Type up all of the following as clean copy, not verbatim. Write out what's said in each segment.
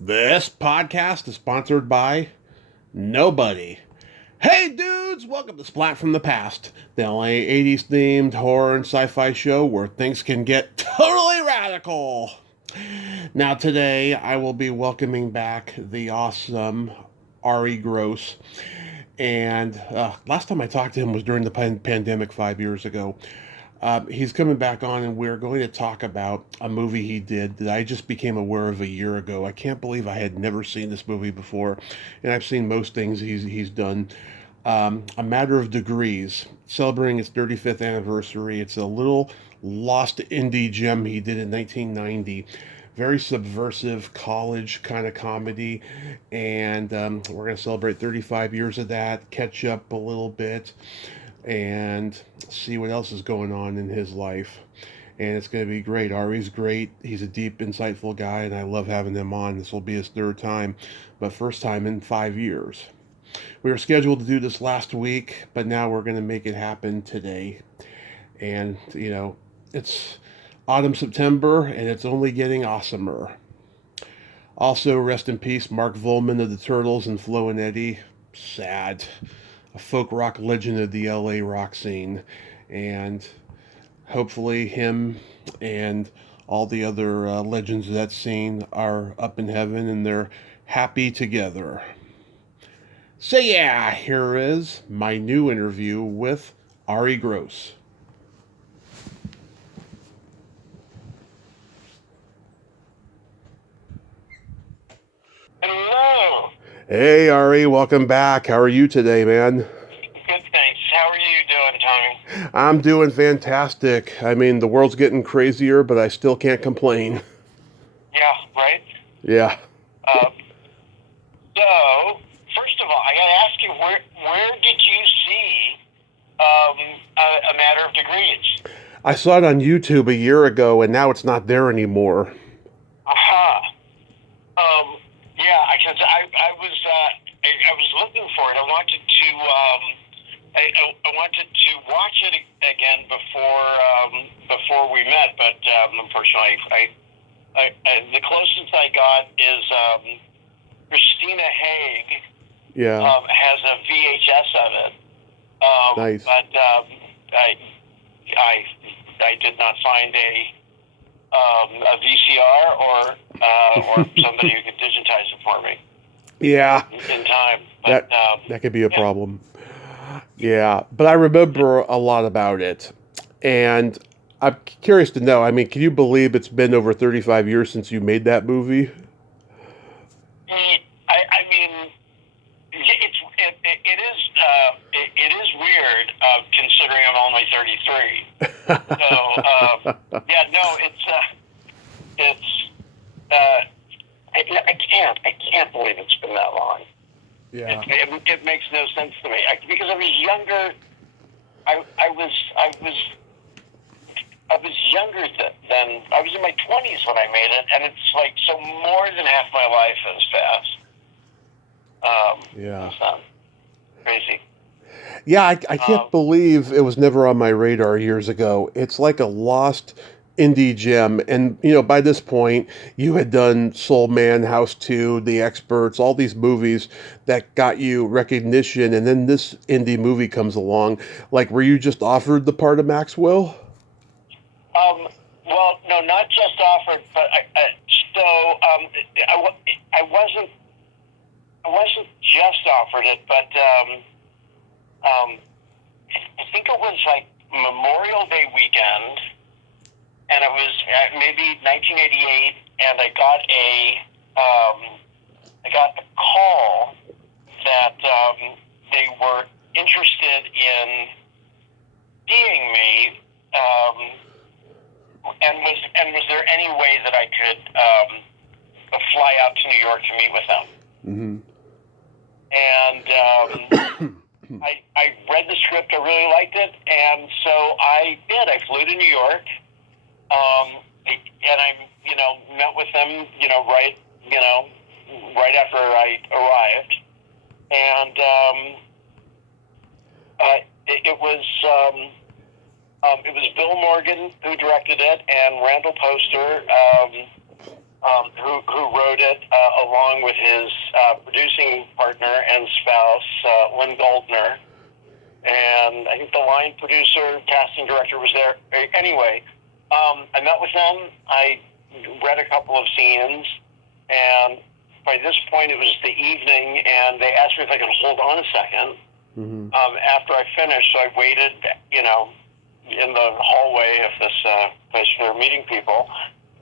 This podcast is sponsored by nobody. Hey dudes, welcome to Splat from the Past, the only 80s themed horror and sci fi show where things can get totally radical. Now, today I will be welcoming back the awesome Arye Gross. And last time I talked to him was during the pandemic 5 years ago. He's coming back on, and we're going to talk about a movie he did that I just became aware of a year ago. I can't believe I had never seen this movie before, and I've seen most things he's done. A Matter of Degrees, celebrating its 35th anniversary. It's a little lost indie gem he did in 1990. Very subversive college kind of comedy, and we're going to celebrate 35 years of that, catch up a little bit, and see what else is going on in his life. And it's going to be great. Ari's great. He's a deep, insightful guy, and I love having him on. This will be his third time, but first time in 5 years. We were scheduled to do this last week, but now we're going to make it happen today. And, it's autumn, September, and it's only getting awesomer. Also, rest in peace, Mark Volman of the Turtles and Flo and Eddie. Sad. A folk rock legend of the LA rock scene. And hopefully, him and all the other legends of that scene are up in heaven and they're happy together. So, yeah, here is my new interview with Arye Gross. Hello. Hey, Ari, welcome back. How are you today, man? Good, thanks. How are you doing, Tommy? I'm doing fantastic. I mean, the world's getting crazier, but I still can't complain. Yeah, right. Yeah. Uh, so, first of all, I got to ask you, where did you see a Matter of Degrees? I saw it on YouTube a year ago, and now it's not there anymore. Aha. Yeah, because I was looking for it. I wanted to I wanted to watch it again before we met, but unfortunately, the closest I got is Christina Haig Yeah. has a VHS of it, Nice. but I did not find a VCR or somebody who could digitize it for me Yeah. in time. But That could be a yeah. problem. Yeah, but I remember a lot about it. And I'm curious to know, I mean, can you believe it's been over 35 years since you made that movie? I mean, it is weird considering I'm only 33. So yeah, no, it's I can't believe it's been that long. Yeah. It makes no sense to me because I was younger. I was younger than I was in my 20s when I made it, and it's like so more than half my life has passed. Yeah. It's not crazy. Yeah, I can't believe it was never on my radar years ago. It's like a lost indie gem. And, by this point, you had done Soul Man, House 2, The Experts, all these movies that got you recognition. And then this indie movie comes along. Like, were you just offered the part of Maxwell? Well, no, not just offered, but I wasn't just offered it, but I think it was like Memorial Day weekend, and it was maybe 1988, and I got a call that they were interested in seeing me. And was there any way that I could fly out to New York to meet with them? Mm-hmm. And I read the script, I really liked it, and so I did. I flew to New York, and I met with them, right after I arrived, and it was. It was Bill Morgan who directed it, and Randall Poster, who wrote it, along with his producing partner and spouse, Lynn Goldner, and I think the line producer, casting director was there. Anyway, I met with them. I read a couple of scenes, and by this point it was the evening, and they asked me if I could hold on a second. After I finished, so I waited, in the hallway of this place where they're meeting people,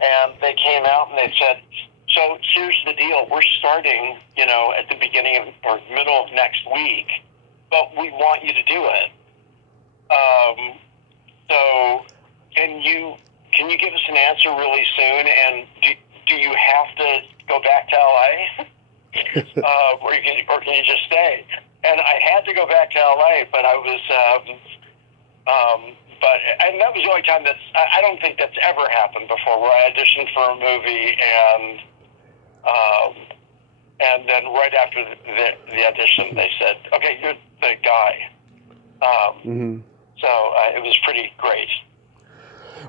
and they came out and they said, so here's the deal. We're starting, at the beginning of, or middle of next week, but we want you to do it. So can you give us an answer really soon? And do you have to go back to LA? Or can you just stay? And I had to go back to LA, but I was, and that was the only time I don't think that's ever happened before, where I auditioned for a movie and then right after the audition, they said, okay, you're the guy. So it was pretty great.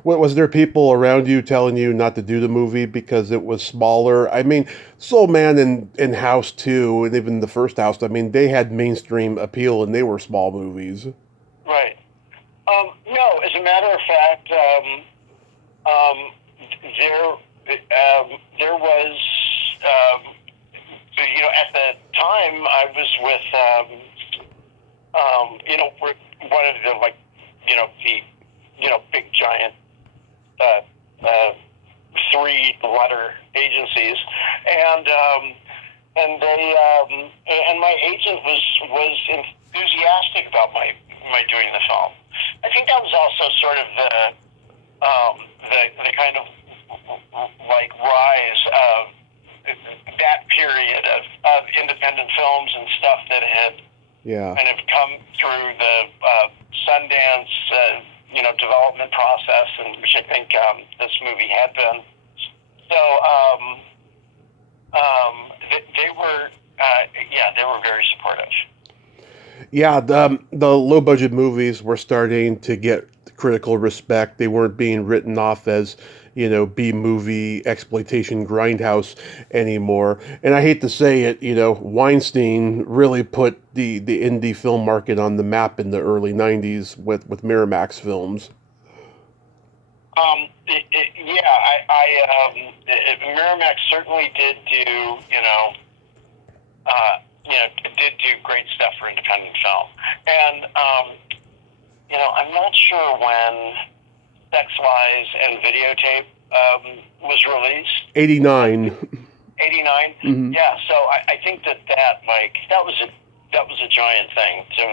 What, was there people around you telling you not to do the movie because it was smaller? I mean, Soul Man and House 2, and even the first House, I mean, they had mainstream appeal and they were small movies. Right. No, as a matter of fact, there was, at the time I was with, one of the, big giant, 3-letter agencies, and they, and my agent was enthusiastic about my doing the film. I think that was also sort of the kind of rise of that period of independent films and stuff that had kind of come through the Sundance development process, and which I think this movie had been. So they were very supportive. Yeah, the low budget movies were starting to get critical respect. They weren't being written off as, B movie exploitation grindhouse anymore. And I hate to say it, Weinstein really put the indie film market on the map in the early 90s with Miramax films. Miramax certainly did do, did do great stuff for independent film. And, I'm not sure when Sex, Lies, and Videotape was released. 89. 89? Mm-hmm. Yeah, so I think that was a giant thing to,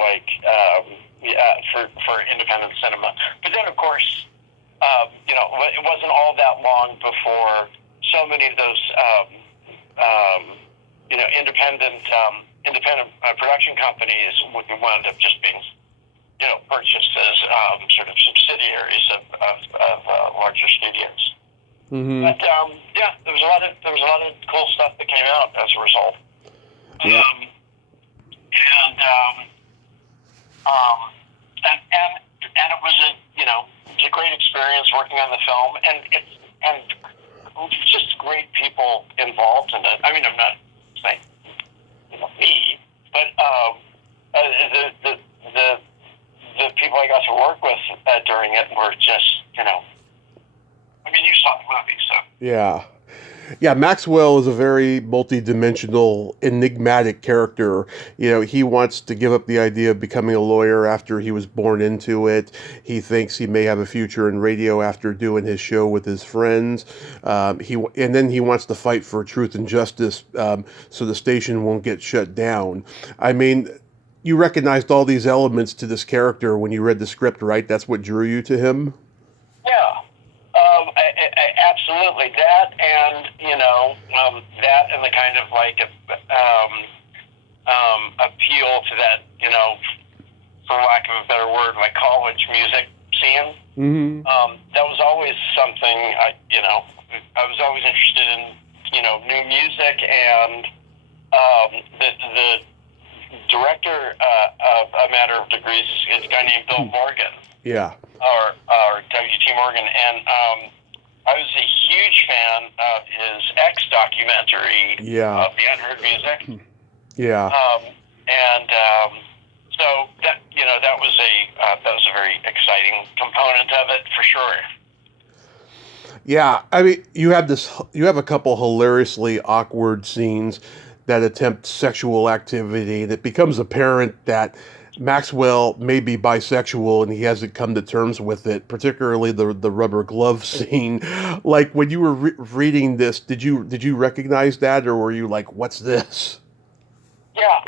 for independent cinema. But then, of course, it wasn't all that long before so many of those, independent production companies would wound up just being, purchased as sort of subsidiaries of larger studios. Mm-hmm. But there was a lot of cool stuff that came out as a result. Yeah. And it was a great experience working on the film, and just great people involved in it. I mean, I'm not saying me, but the people I got to work with during it were just, you saw the movie, so. Yeah. Yeah, Maxwell is a very multi-dimensional, enigmatic character. He wants to give up the idea of becoming a lawyer after he was born into it. He thinks he may have a future in radio after doing his show with his friends. And then he wants to fight for truth and justice so the station won't get shut down. I mean, you recognized all these elements to this character when you read the script, right? That's what drew you to him? Yeah. Absolutely. That and, that and the kind of appeal to that, for lack of a better word, college music scene. Mm-hmm. That was always something I was always interested in, new music, and the director of A Matter of Degrees is a guy named Bill Morgan. Yeah. Or W.T. Morgan, and I was a huge fan of his X documentary, Yeah. The Unheard Music. Yeah. So that was a very exciting component of it for sure. Yeah, I mean, you have a couple hilariously awkward scenes that attempt sexual activity, and it becomes apparent that Maxwell may be bisexual and he hasn't come to terms with it, particularly the rubber glove scene. Like when you were reading this, did you recognize that, or were you like, what's this? Yeah,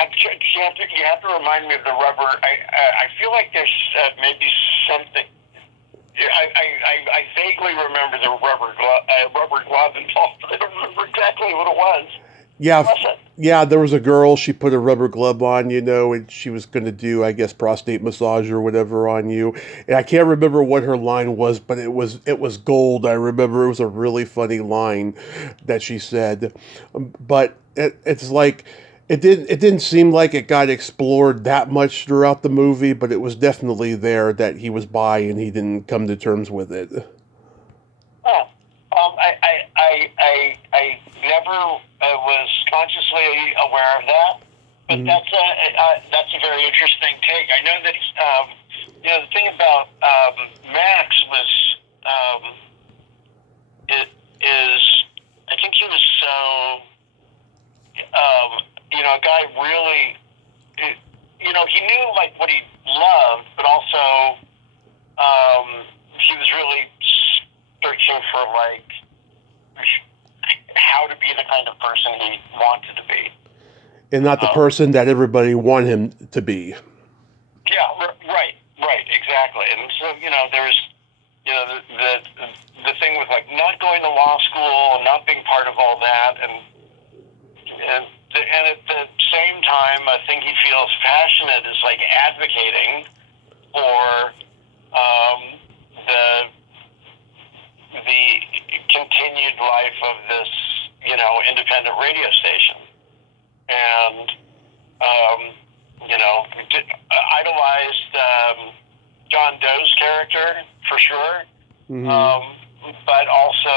you have to remind me of the rubber. I feel like there's maybe something. I vaguely remember the rubber glove involved, but I don't remember exactly what it was. Yeah, What was it? yeah, there was a girl, she put a rubber glove on, and she was going to do, I guess, prostate massage or whatever on you. And I can't remember what her line was, but it was gold. I remember it was a really funny line that she said. But it's like it didn't seem like it got explored that much throughout the movie, but it was definitely there that he was bi and he didn't come to terms with it. Oh, I never was consciously aware of that, but that's a very interesting take. I know that the thing about Max was I think he was so a guy really he knew like what he loved, but also he was really searching for like how to be the kind of person he wanted to be, And not the person that everybody wanted him to be. Yeah, right, exactly. And so there's the thing with like not going to law school and not being part of all that, and at the same time, a thing he feels passionate is like advocating for the continued life of this independent radio station, and idolized John Doe's character for sure, but also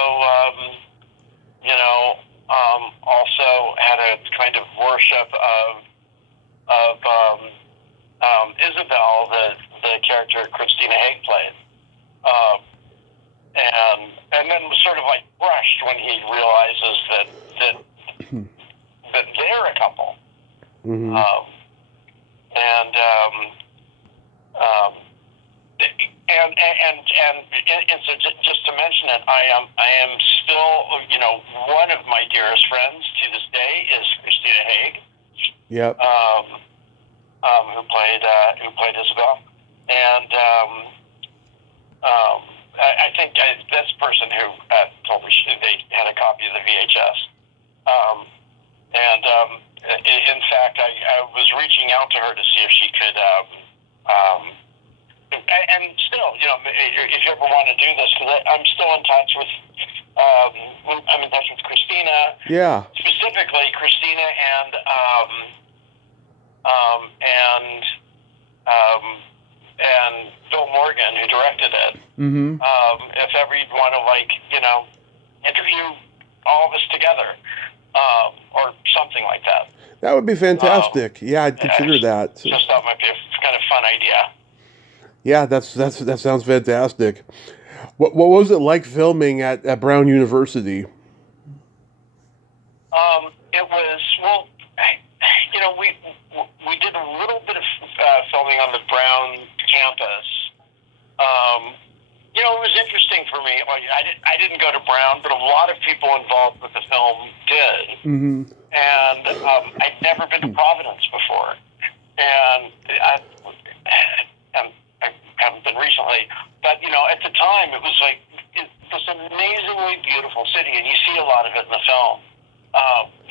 also had a kind of worship of Isabel, the character Christina Haig played, and then was sort of like crushed when he realizes that they're a couple. Mm-hmm. And so just to mention it, I am still, one of my dearest friends to this day is Christina Haig. Yep. Who played Isabel, and I think that's the person who told me they had a copy of the VHS. In fact, I was reaching out to her to see if she could. And still, if you ever want to do this, because I'm still in touch with. I'm in touch with Christina. Yeah. Specifically, Christina and Bill Morgan, who directed it. Mm-hmm. If ever you'd want to interview all of us together, or something like that. That would be fantastic. Yeah, I'd consider that. Just thought might be a kind of fun idea. Yeah, that sounds fantastic. What was it like filming at Brown University? It was we did a little bit of filming on the Brown campus. It was interesting for me. I didn't go to Brown, but a lot of people involved with the film did. Mm-hmm. And I'd never been to Providence before, and I haven't been recently. But at the time, it was like this amazingly beautiful city, and you see a lot of it in the film.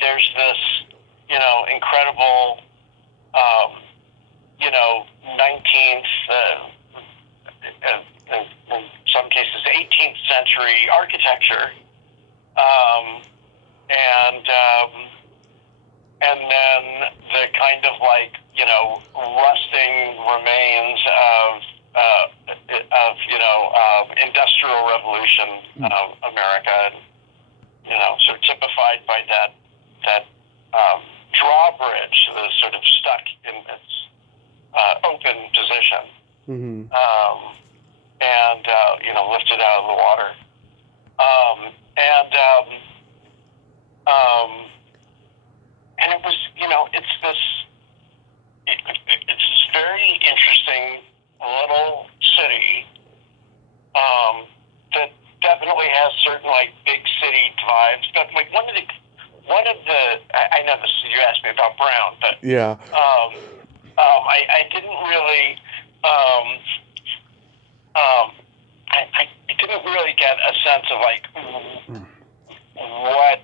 There's this, incredible, 19th, in some cases, 18th century architecture, and then the kind of like, rusting remains of industrial revolution America, and, sort of typified by that drawbridge that is sort of stuck in its open position, and lifted out of the water, and it was, it's this very interesting little city that definitely has certain big city vibes. But one of the I know this, you asked me about Brown, but yeah, I didn't really I didn't really get a sense of what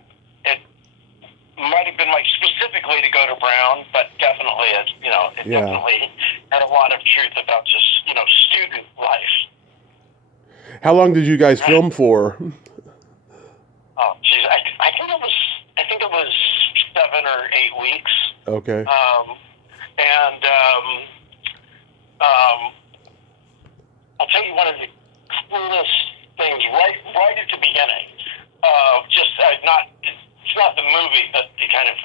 it might have been specifically to go to Brown, but definitely definitely had a lot of truth about just student life. How long did you guys film for? Oh, geez, I think it was 7 or 8 weeks. Okay. I'll tell you one of the coolest things right at the beginning. It's not the movie, but the kind of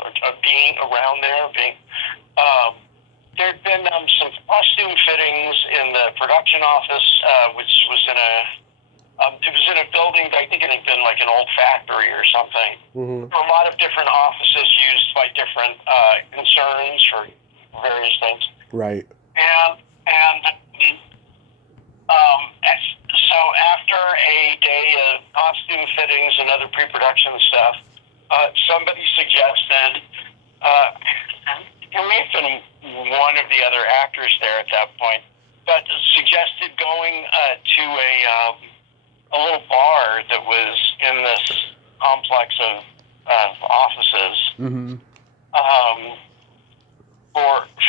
being around there. There had been some costume fittings in the production office, which was in a building. I think it had been an old factory or something. Mm-hmm. There were a lot of different offices used by different concerns for various things. Right. So after a day of costume fittings and other pre-production stuff, somebody suggested, it may have been one of the other actors there at that point, but suggested going to a little bar that was in this complex of offices,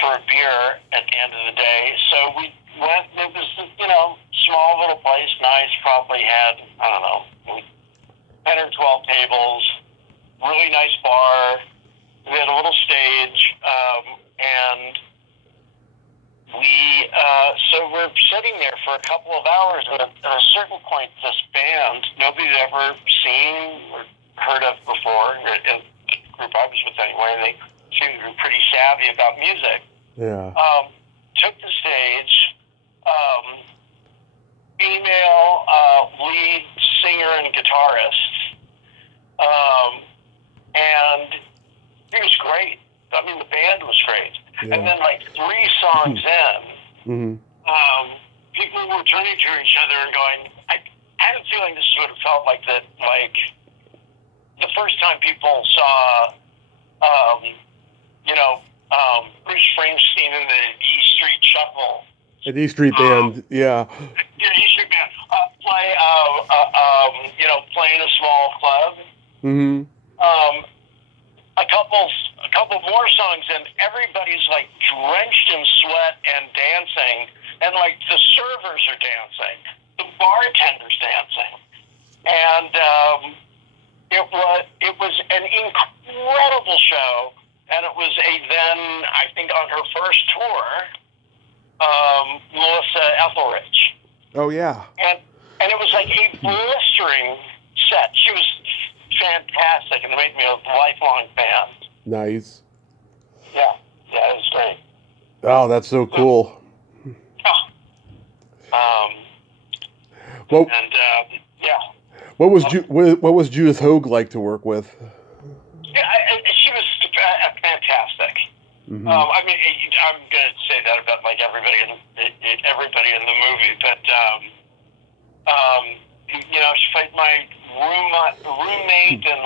for a beer at the end of the day. So we went. It was small little place, nice. Probably had 10 or 12 tables. Really nice bar. We had a little stage, and we're sitting there for a couple of hours. And at a certain point, this band nobody had ever seen or heard of before, in the group I was with anyway, and they seemed to be pretty savvy about music. Yeah. Took the stage. Female lead singer and guitarist, and it was great. I mean, the band was great. Yeah. And then 3 songs in, people were turning to each other and going, I had a feeling this would have felt like that, the first time people saw, Bruce Springsteen in the E Street Shuffle. An E Street band, yeah. Yeah, E Street band. Play in a small club. Mm-hmm. A couple more songs, and everybody's drenched in sweat and dancing, and the servers are dancing, the bartender's dancing, and it was an incredible show, and it was I think on her first tour, Melissa Etheridge. Oh yeah. And it was a blistering set. She was fantastic, and it made me a lifelong fan. Nice. Yeah, it was great. Oh, that's so cool. What was Judith Hoag like to work with? Yeah, she was fantastic. Mm-hmm. I mean, I'm going to say that about everybody in the movie, but she played my roommate, and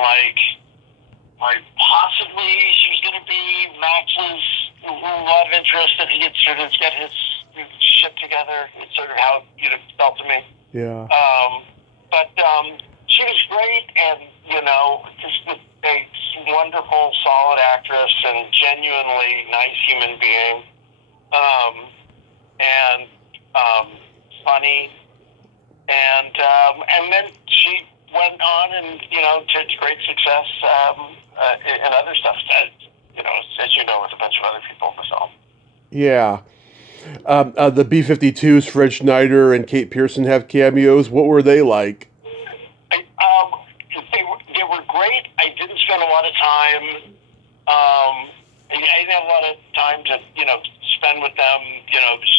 possibly she was going to be Max's love interest if he could sort of get his shit together. It's sort of how it felt to me. Yeah. But she was great, and just a wonderful, solid actress and genuinely nice human being, and funny, and then she went on and to great success and other stuff. As you know, with a bunch of other people in the film. Yeah. The B-52s, Fred Schneider and Kate Pearson have cameos. What were they like? They were great. I didn't spend a lot of time. I didn't have a lot of time to spend with them.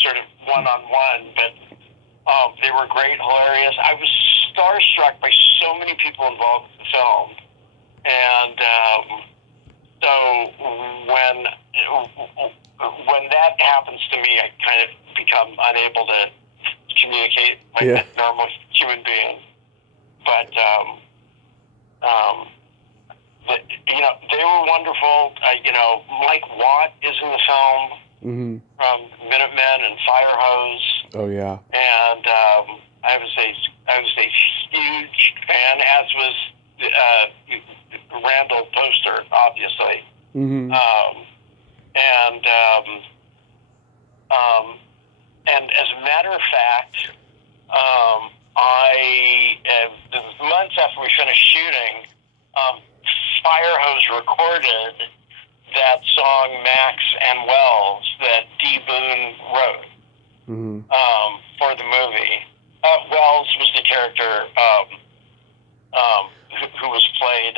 Sort of one-on-one. But they were great, hilarious. I was starstruck by so many people involved with the film, and so when that happens to me, I kind of become unable to communicate like a normal human being. But they were wonderful. Mike Watt is in the film from Minutemen and Fire Hose. Oh yeah. And I was a huge fan, as was Randall Poster, obviously. And as a matter of fact, months after we finished shooting, Fire Hose recorded that song Max and Wells that D. Boone wrote for the movie. Wells was the character who was played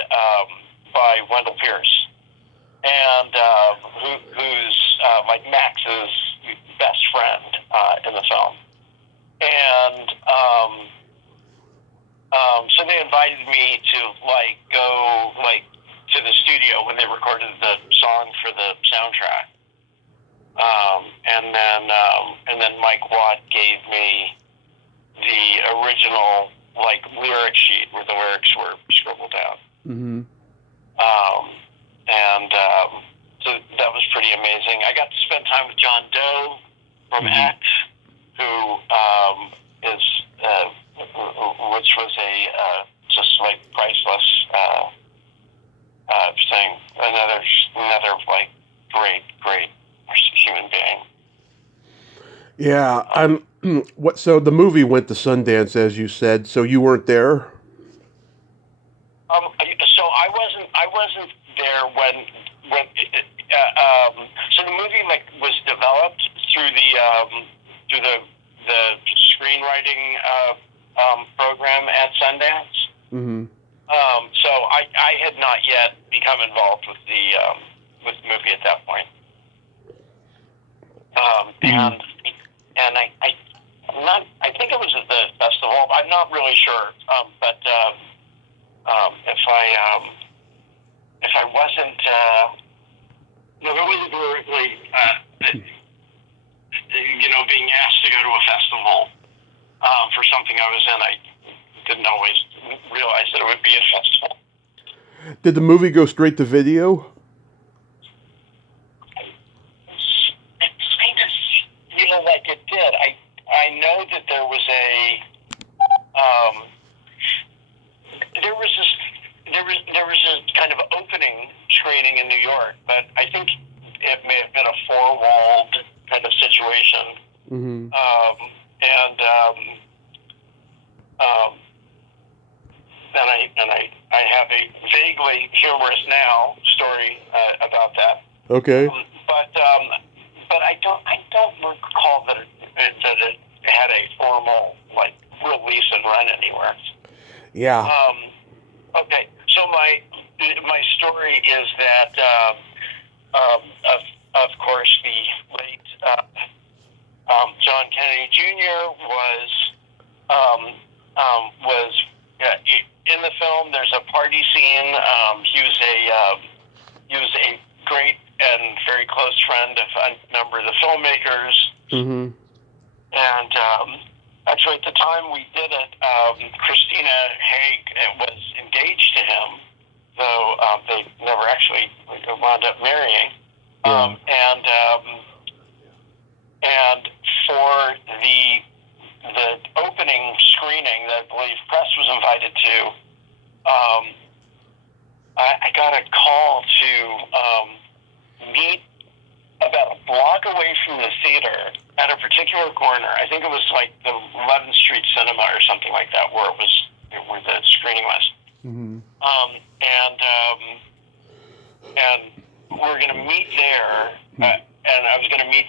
by Wendell Pierce, and who's like Max's best friend in the film. And so they invited me to go to the studio when they recorded the song for the soundtrack. And then Mike Watt gave me the original lyric sheet where the lyrics were scribbled down. So that was pretty amazing. I got to spend time with John Doe from X, who which was a just priceless thing. Another great human being. Yeah, so the movie went to Sundance, as you said. So you weren't there. So I wasn't there when so the movie was developed through the screenwriting program at Sundance. So I had not yet become involved with the movie at that point. And I think it was at the festival. I'm not really sure. But if I wasn't, if I wasn't directly, being asked to go to a festival for something I was in, I didn't always realize that it would be a festival. Did the movie go straight to video? It's kind of feel like it did. I know that there was there was a kind of opening screening in New York, but I think it may have been a four-walled kind of situation. And I have a vaguely humorous now story about that. Okay. But I don't recall that it had a formal release and run anywhere. Yeah. Okay. So my story is that of course the late John Kennedy Jr. was in the film. There's a party scene. He was a great and very close friend of a number of the filmmakers. And actually, at the time we did it, Christina Haig was engaged to him, though they never actually wound up marrying. And for the opening screening that I believe press was invited to, I got a call to meet about a block away from the theater at a particular corner. I think it was the 11th Street Cinema or something like that, where the screening was. And we're going to meet there, and I was going to meet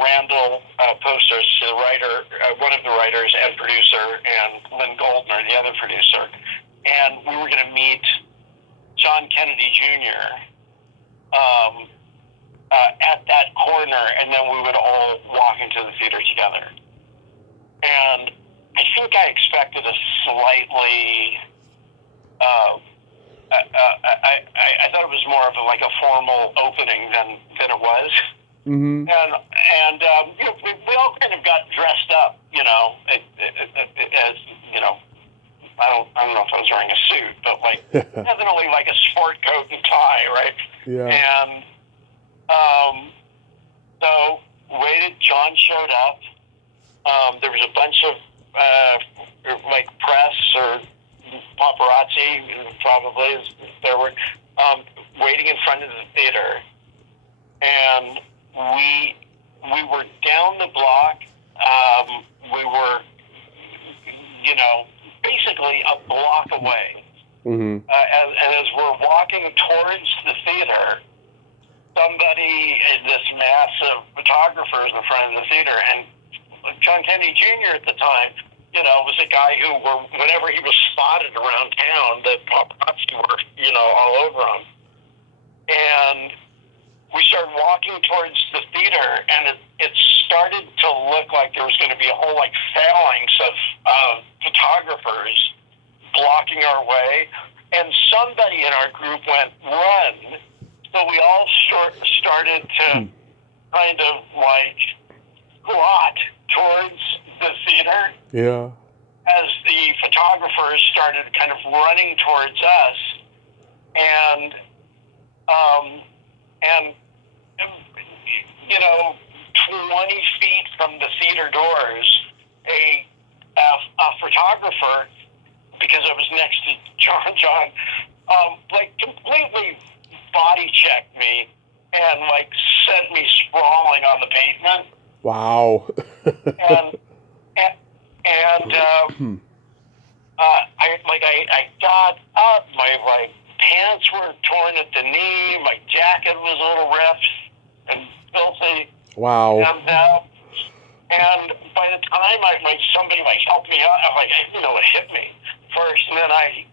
Randall Poster, the writer, one of the writers and producer, and Lynn Goldner, the other producer, and we were going to meet John Kennedy Jr. At that corner, and then we would all walk into the theater together. And I think I expected a slightly. I thought it was more of a formal opening than it was. Mm-hmm. And we all kind of got dressed up, as I don't know if I was wearing a suit, but definitely a sport coat and tie, right? Yeah. And so waited. John showed up. There was a bunch of press or paparazzi, probably is their word, waiting in front of the theater, and we were down the block. We were, basically a block away. Mm-hmm. And as we're walking towards the theater, somebody, this mass of photographers in front of the theater, and John Kennedy Jr. at the time, was a guy who, whenever he was spotted around town, the paparazzi were, all over him. And we started walking towards the theater, and it started to look like there was going to be a whole phalanx of photographers blocking our way, and somebody in our group went, "Run!" So we all started to kind of squat towards the theater. Yeah. As the photographers started kind of running towards us, and 20 feet from the theater doors, a photographer, because I was next to John, completely body checked me and sent me sprawling on the pavement. Wow. I got up, my pants were torn at the knee, my jacket was a little ripped and filthy. Wow. And by the time somebody helped me out, it hit me first, and then I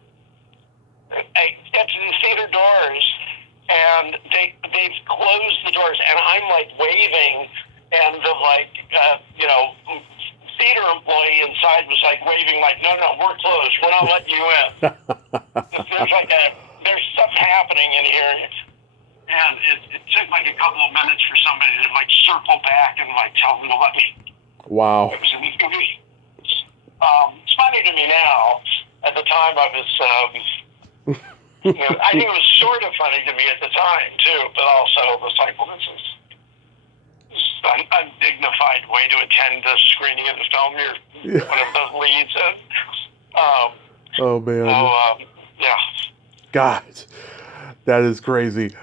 get to the theater doors, and they've closed the doors, and I'm waving, and the theater employee inside was waving, no, we're closed, we're not letting you in. There's something happening in here. And it took a couple of minutes for somebody to circle back and tell them to let me. Wow. It was in the movie. It's funny to me now. At the time, I was. I think it was sort of funny to me at the time too, but also it was well, this is an undignified way to attend the screening of the film. You're one of the leads. Oh man. So yeah. God, that is crazy.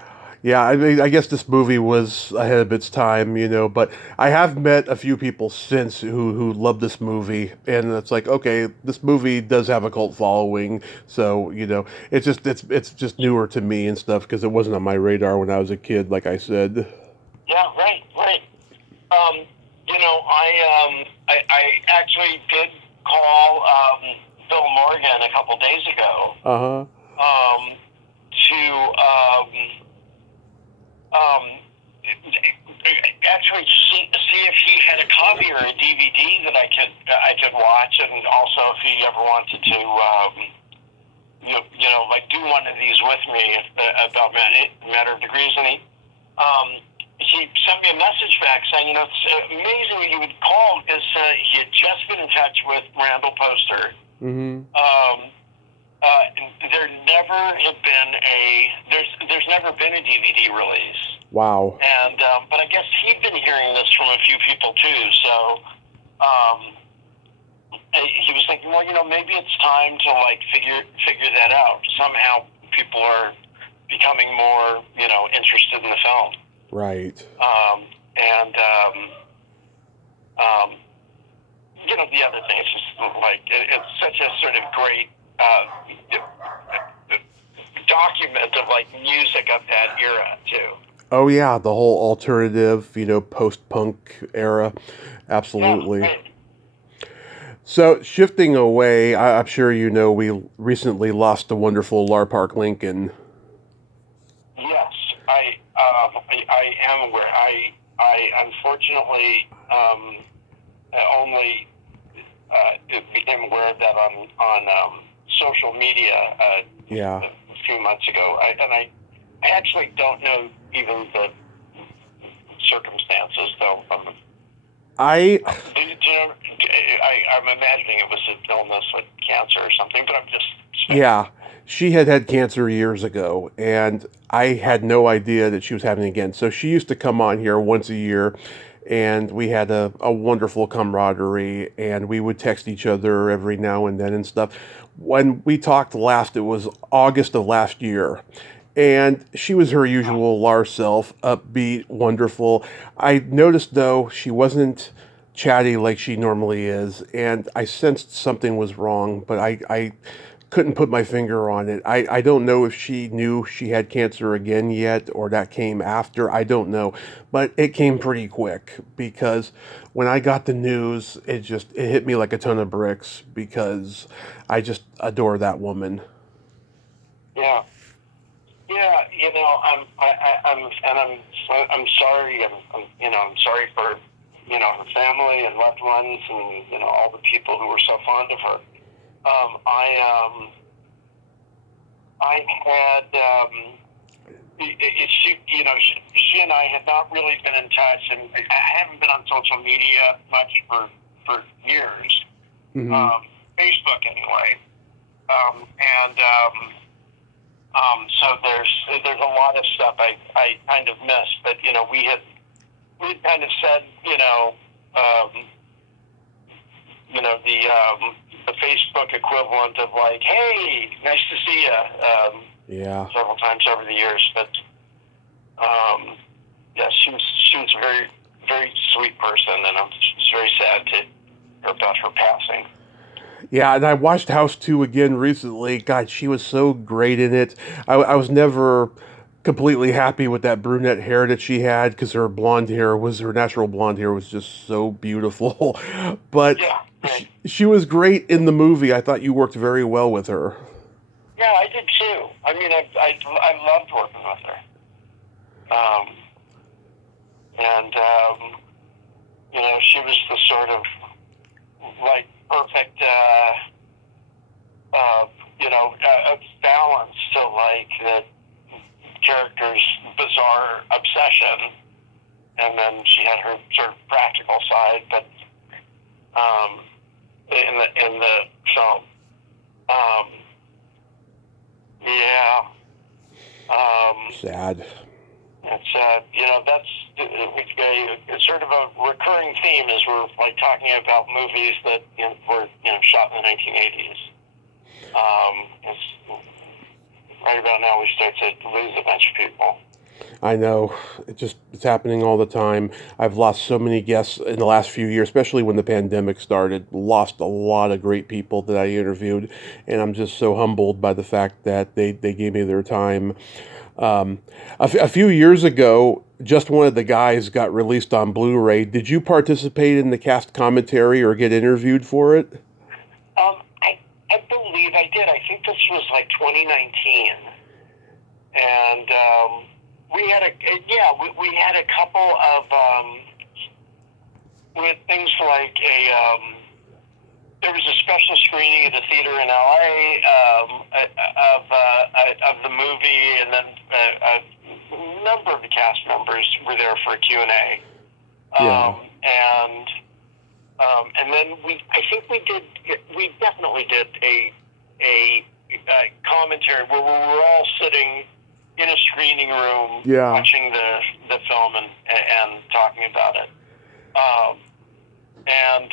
Yeah, I mean, I guess this movie was ahead of its time, but I have met a few people since who love this movie, and it's okay, this movie does have a cult following, so, it's just newer to me and stuff, because it wasn't on my radar when I was a kid, like I said. Yeah, right. I actually did call Bill Morgan a couple days ago. Uh-huh. Actually see if he had a copy or a DVD that I could watch, and also if he ever wanted to do one of these with me about Matter of Degrees, and he sent me a message back saying, it's amazing that you would call, because he had just been in touch with Randall Poster. Mm-hmm. There's never been a DVD release. Wow. And but I guess he'd been hearing this from a few people too. So he was thinking, maybe it's time to figure that out. Somehow people are becoming more interested in the film. Right. The other thing is just it's such a sort of great document of music of that era too. Oh yeah, the whole alternative, post-punk era. Yeah, Absolutely. right. So shifting away, I'm sure we recently lost the wonderful Lar Park Lincoln. Yes, I am aware. I unfortunately only became aware of that on social media Yeah. a few months ago. I actually don't know even the circumstances, though. I I'm imagining it was an illness like cancer or something, but I'm just Yeah, speculating. she had cancer years ago, and I had no idea that she was having it again. So she used to come on here once a year, and we had a wonderful camaraderie, and we would text each other every now and then and stuff. When we talked last, it was August of last year, and she was her usual Lars self, upbeat, wonderful. I noticed, though, she wasn't chatty like she normally is, and I sensed something was wrong, but I couldn't put my finger on it. I don't know if she knew she had cancer again yet or that came after. I don't know. But it came pretty quick because when I got the news, it hit me like a ton of bricks because I just adore that woman. Yeah, yeah. I'm sorry. I'm sorry for her family and loved ones, and all the people who were so fond of her. Um, I um, I had she and I had not really been in touch, and I haven't been on social media much for years. Hmm. Facebook anyway, and so there's a lot of stuff I kind of missed, but we had kind of said um, the Facebook equivalent of like, hey, nice to see you, Yeah. several times over the years, but yeah, she was a very very sweet person, and I'm just very sad to hear about her passing. Yeah, and I watched House 2 again recently. God, she was so great in it. I was never completely happy with that brunette hair that she had because her natural blonde hair was just so beautiful. But Yeah, right. she was great in the movie. I thought you worked very well with her. Yeah, I did too. I mean, I loved working with her. Um, and she was the sort of like perfect, balance to like the character's bizarre obsession, and then she had her sort of practical side. But um, in the film, um, yeah, Sad. it's it's sort of a recurring theme as we're like talking about movies that were shot in the 1980s. It's right about now we start to lose a bunch of people. I know. It's happening all the time. I've lost so many guests in the last few years, especially when the pandemic started. Lost a lot of great people that I interviewed, and I'm just so humbled by the fact that they gave me their time. Um, a few years ago, just one of the guys got released on Blu-ray. Did you participate in the cast commentary or get interviewed for it? I believe I did. I think this was like 2019, and we had we had a couple of with things like there was a special screening at the theater in LA of the movie, and then a number of the cast members were there for a Q&A. Yeah. And then we definitely did a commentary where we were all sitting in a screening room Yeah. watching the film and talking about it. Um, and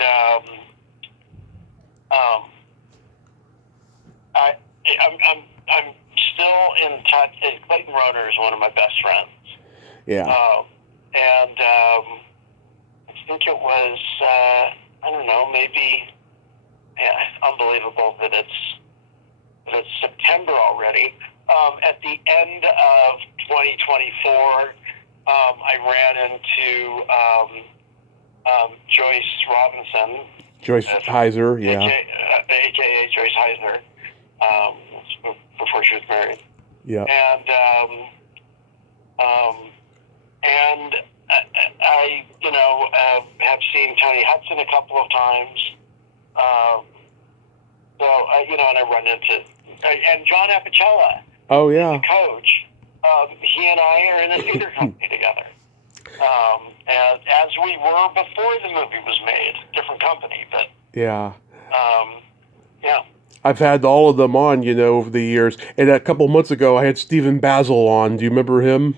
I, I'm still in touch. Clayton Roeder is one of my best friends. Yeah. And I think it was, I don't know, maybe, yeah, unbelievable that it's September already. At the end of 2024, I ran into Joyce Robinson. Joyce Heiser, yeah. AKA Joyce Heiser, before she was married. Yeah. And I have seen Tony Hudson a couple of times. And I run into, and John Apicella. Oh, yeah. The coach. He and I are in a theater company together. And as we were before the movie was made, different company, but yeah. Yeah. I've had all of them on, over the years. And a couple months ago, I had Stephen Basil on. Do you remember him?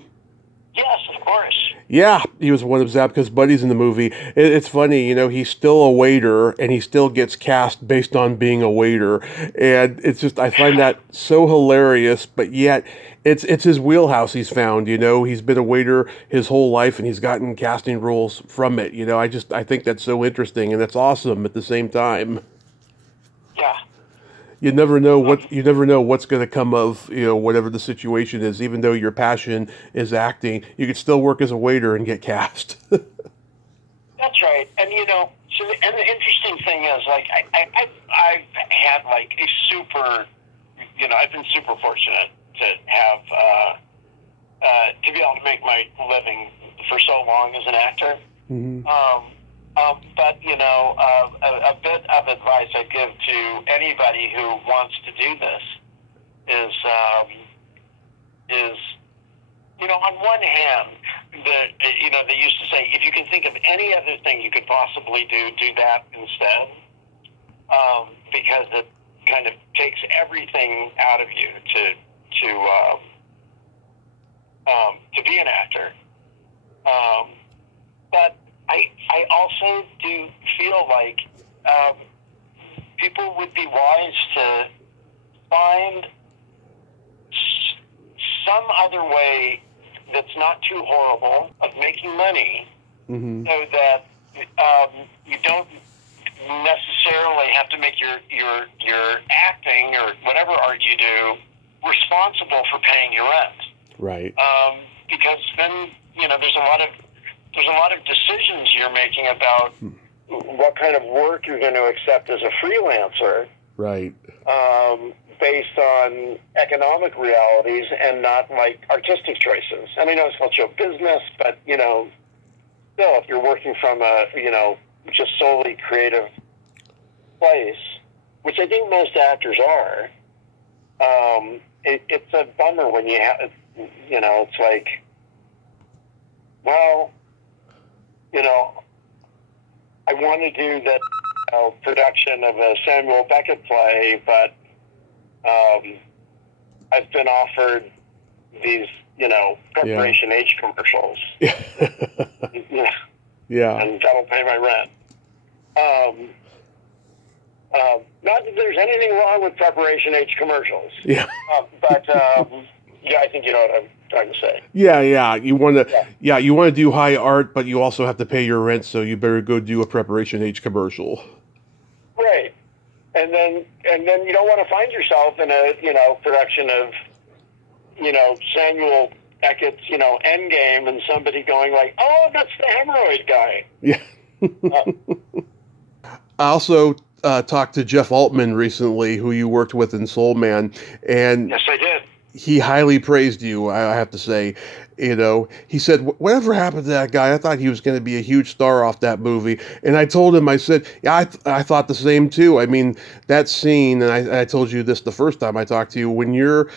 Yes, of course. Yeah, he was one of Zabka's buddies in the movie. It's funny, he's still a waiter, and he still gets cast based on being a waiter. And it's just, I find that so hilarious, but yet it's his wheelhouse he's found, He's been a waiter his whole life, and he's gotten casting roles from it, I think that's so interesting, and that's awesome at the same time. Yeah. You never know what's going to come of whatever the situation is. Even though your passion is acting, you could still work as a waiter and get cast. That's right, and and the interesting thing is, like, I've had like a super, I've been super fortunate to have to be able to make my living for so long as an actor. Mm-hmm. But a bit of advice I give to anybody who wants to do this is on one hand, they used to say, if you can think of any other thing you could possibly do that instead, because it kind of takes everything out of you to be an actor. But I also do feel like people would be wise to find some other way that's not too horrible of making money, mm-hmm. so that you don't necessarily have to make your acting or whatever art you do responsible for paying your rent. Right. Because then there's a lot of decisions you're making about what kind of work you're going to accept as a freelancer. Right. Based on economic realities and not like artistic choices. I mean, I know it's called show business, but still, if you're working from a just solely creative place, which I think most actors are, it's a bummer when you have, it's like, well, I want to do the production of a Samuel Beckett play, but I've been offered these, Preparation H commercials. Yeah. And that'll pay my rent. Not that there's anything wrong with Preparation H commercials. Yeah. But I think you know what I'm trying to say. Yeah. You want to do high art, but you also have to pay your rent, so you better go do a Preparation H commercial. Right. And then you don't want to find yourself in a production of Samuel Beckett's Endgame, and somebody going like, oh, that's the hemorrhoid guy. Yeah. I also talked to Jeff Altman recently, who you worked with in Soul Man, and yes, I did. He highly praised you, I have to say. He said, whatever happened to that guy? I thought he was going to be a huge star off that movie. And I told him, I said, yeah, I thought the same too. I mean, that scene, and I told you this the first time I talked to you, when you're,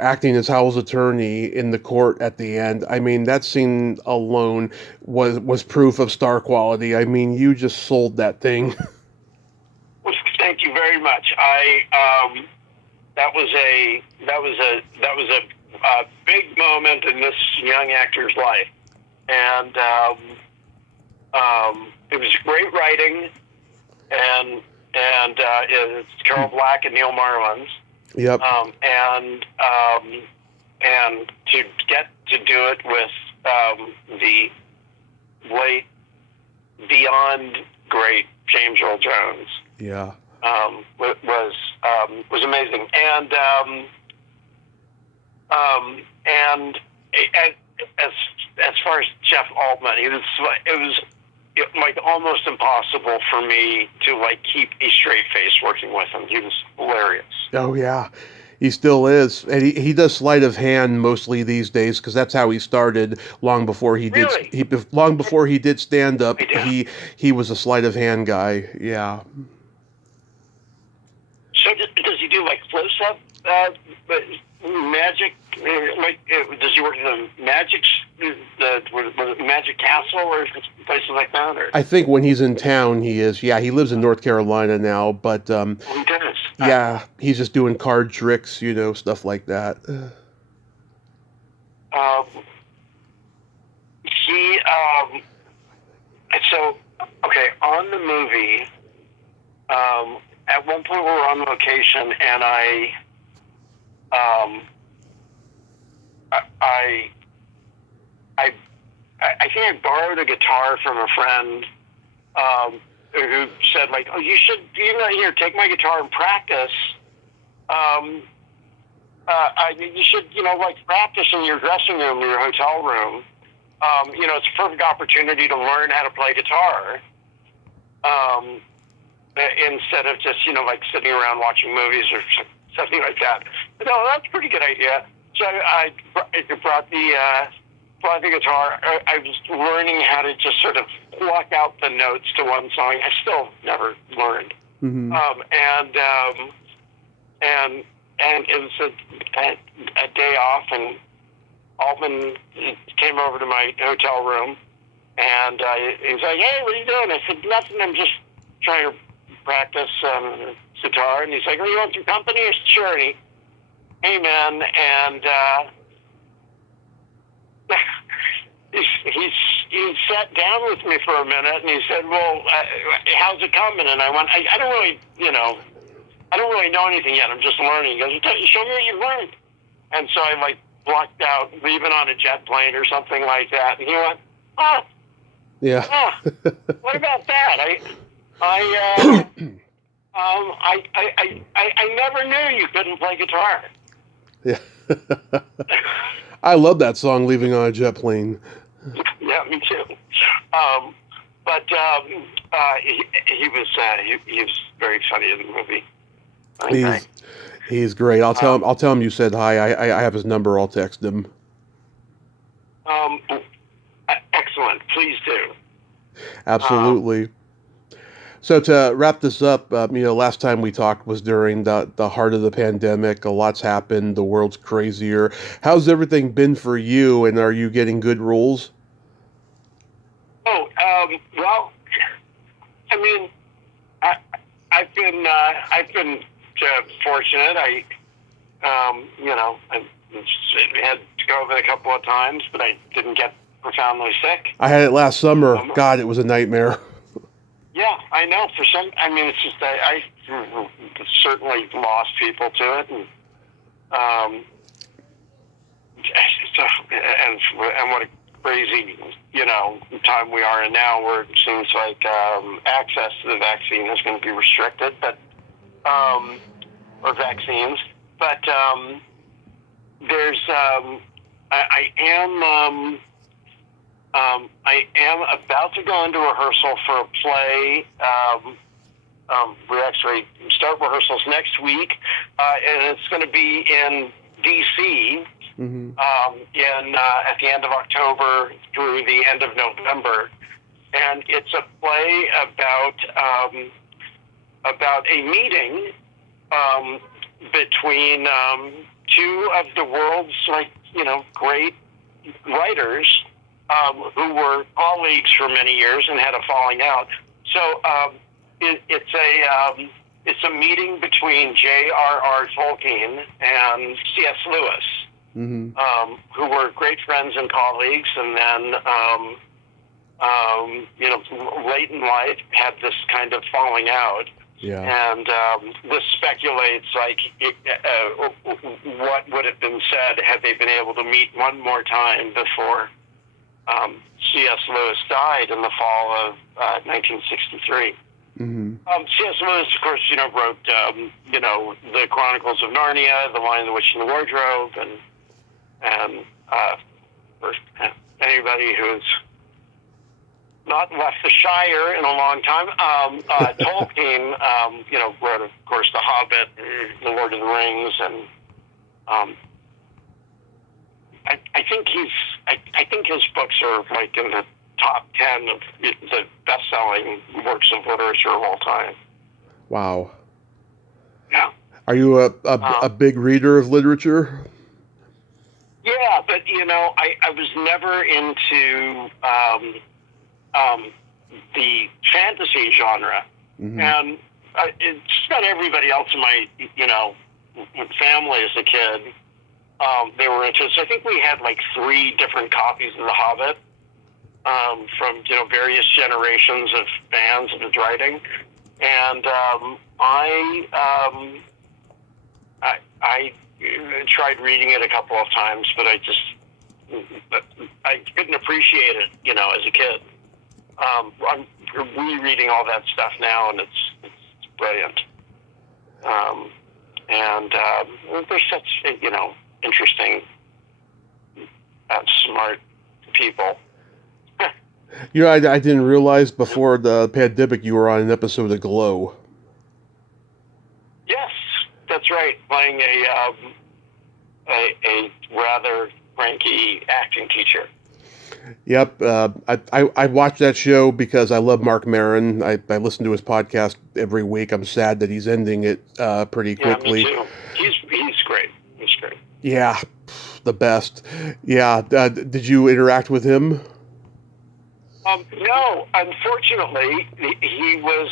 acting as Howell's attorney in the court at the end, I mean, that scene alone was proof of star quality. I mean, you just sold that thing. Well, thank you very much. That was a big moment in this young actor's life, and it was great writing, and it's Carol Black and Neil Marlins. Yep. And to get to do it with the late, beyond great James Earl Jones. Yeah. Was amazing, and as far as Jeff Altman, it was like almost impossible for me to like keep a straight face working with him. He was hilarious. Oh yeah, he still is, and he does sleight of hand mostly these days because that's how he started. Long before he did, Really? long before he did stand up, I do. he was a sleight of hand guy. Yeah. So does he do like close up magic? Does he work in the Magic Castle or places like that? Or? I think when he's in town, he is. Yeah, he lives in North Carolina now, but He does. yeah, he's just doing card tricks, stuff like that. He so okay on the movie. At one point, we were on location, and I think I borrowed a guitar from a friend who said, like, "Oh, you should, here, take my guitar and practice. You should, like, practice in your dressing room, or your hotel room. It's a perfect opportunity to learn how to play guitar." Instead of just, like sitting around watching movies or something like that. But no, that's a pretty good idea. So I brought the guitar. I was learning how to just sort of pluck out the notes to one song. I still never learned. Mm-hmm. And it was a day off, and Altman came over to my hotel room, and he was like, "Hey, what are you doing?" I said, "Nothing. I'm just trying to practice guitar." And he's like, "Oh, you want some company?" I said, "Sure." And he came in, and he sat down with me for a minute, and he said, "Well, how's it coming?" And I went, I don't really, I don't really know anything yet. I'm just learning." He goes, "Show me what you learned." And so I like blocked out leaving on a jet plane or something like that. And he went, "Oh, yeah. What about that? I never knew you couldn't play guitar." Yeah. I love that song, "Leaving on a Jet Plane." Yeah, me too. But he was very funny in the movie. He's great. I'll tell him you said hi. I have his number. I'll text him. Excellent. Please do. Absolutely. So to wrap this up, last time we talked was during the heart of the pandemic. A lot's happened. The world's crazier. How's everything been for you, and are you getting good roles? Oh, well, I mean, I've been fortunate. I had to go over it a couple of times, but I didn't get profoundly sick. I had it last summer. God, it was a nightmare. Yeah, I know. It's just I certainly lost people to it, and what a crazy time we are in now, where it seems like access to the vaccine is going to be restricted, but or vaccines. But there's I am about to go into rehearsal for a play. We actually start rehearsals next week, and it's going to be in D.C. Mm-hmm. At the end of October through the end of November, and it's a play about a meeting between two of the world's great writers. Who were colleagues for many years and had a falling out. So it's a meeting between J.R.R. Tolkien and C.S. Lewis, mm-hmm. Who were great friends and colleagues, and then late in life had this kind of falling out. Yeah. And this speculates what would have been said had they been able to meet one more time before C.S. Lewis died in the fall of 1963. Mm-hmm. C.S. Lewis, of course, wrote the Chronicles of Narnia, The Lion, the Witch, and the Wardrobe, and anyway, anybody who's not left the Shire in a long time. Tolkien, wrote, of course, The Hobbit, and The Lord of the Rings, and I think his books are like in the top 10 of the best-selling works of literature of all time. Wow. Yeah. Are you a big reader of literature? Yeah, but I was never into the fantasy genre, Mm-hmm. and it's not everybody else in my family as a kid. They were into it. So I think we had like 3 different copies of The Hobbit from various generations of fans of his writing, and I tried reading it a couple of times, but I couldn't appreciate it, as a kid. I'm rereading all that stuff now, and it's brilliant. And they're such interesting, smart people. I didn't realize before the pandemic you were on an episode of Glow. Yes, that's right. Playing a rather cranky acting teacher. Yep, I watched that show because I love Mark Maron. I listen to his podcast every week. I'm sad that he's ending it pretty quickly. Yeah, me too. He's great. He's great. Yeah, the best. Yeah, did you interact with him? No, unfortunately, he was.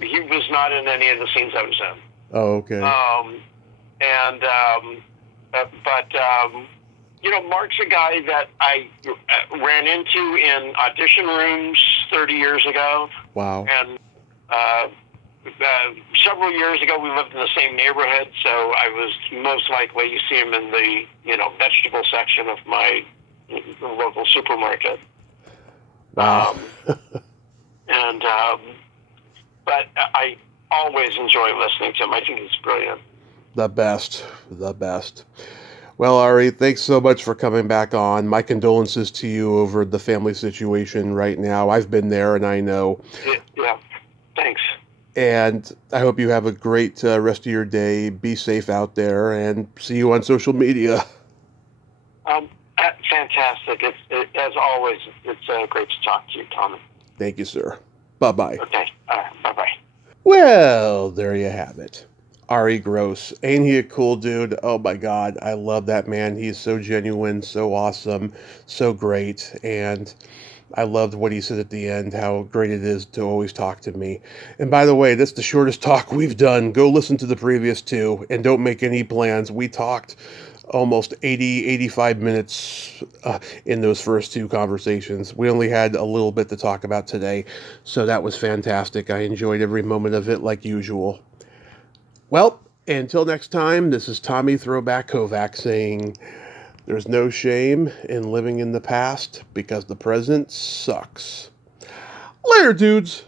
He was not in any of the scenes I was in. Oh, okay. Mark's a guy that I ran into in audition rooms 30 years ago. Wow. And several years ago, we lived in the same neighborhood, so I was most likely to see him in the vegetable section of my local supermarket. Wow. But I always enjoy listening to him. I think he's brilliant. The best. Well, Ari, thanks so much for coming back on. My condolences to you over the family situation right now. I've been there, and I know. Yeah. Thanks. And I hope you have a great rest of your day. Be safe out there, and see you on social media. Fantastic. As always, it's great to talk to you, Tommy. Thank you, sir. Bye-bye. Okay. Bye-bye. Well, there you have it. Arye Gross. Ain't he a cool dude? Oh my God. I love that man. He's so genuine, so awesome, so great. And I loved what he said at the end, how great it is to always talk to me. And by the way, that's the shortest talk we've done. Go listen to the previous 2 and don't make any plans. We talked almost 85 minutes in those first 2 conversations. We only had a little bit to talk about today, so that was fantastic. I enjoyed every moment of it like usual. Well, until next time, this is Tommy Throwback Kovac saying there's no shame in living in the past because the present sucks. Later, dudes!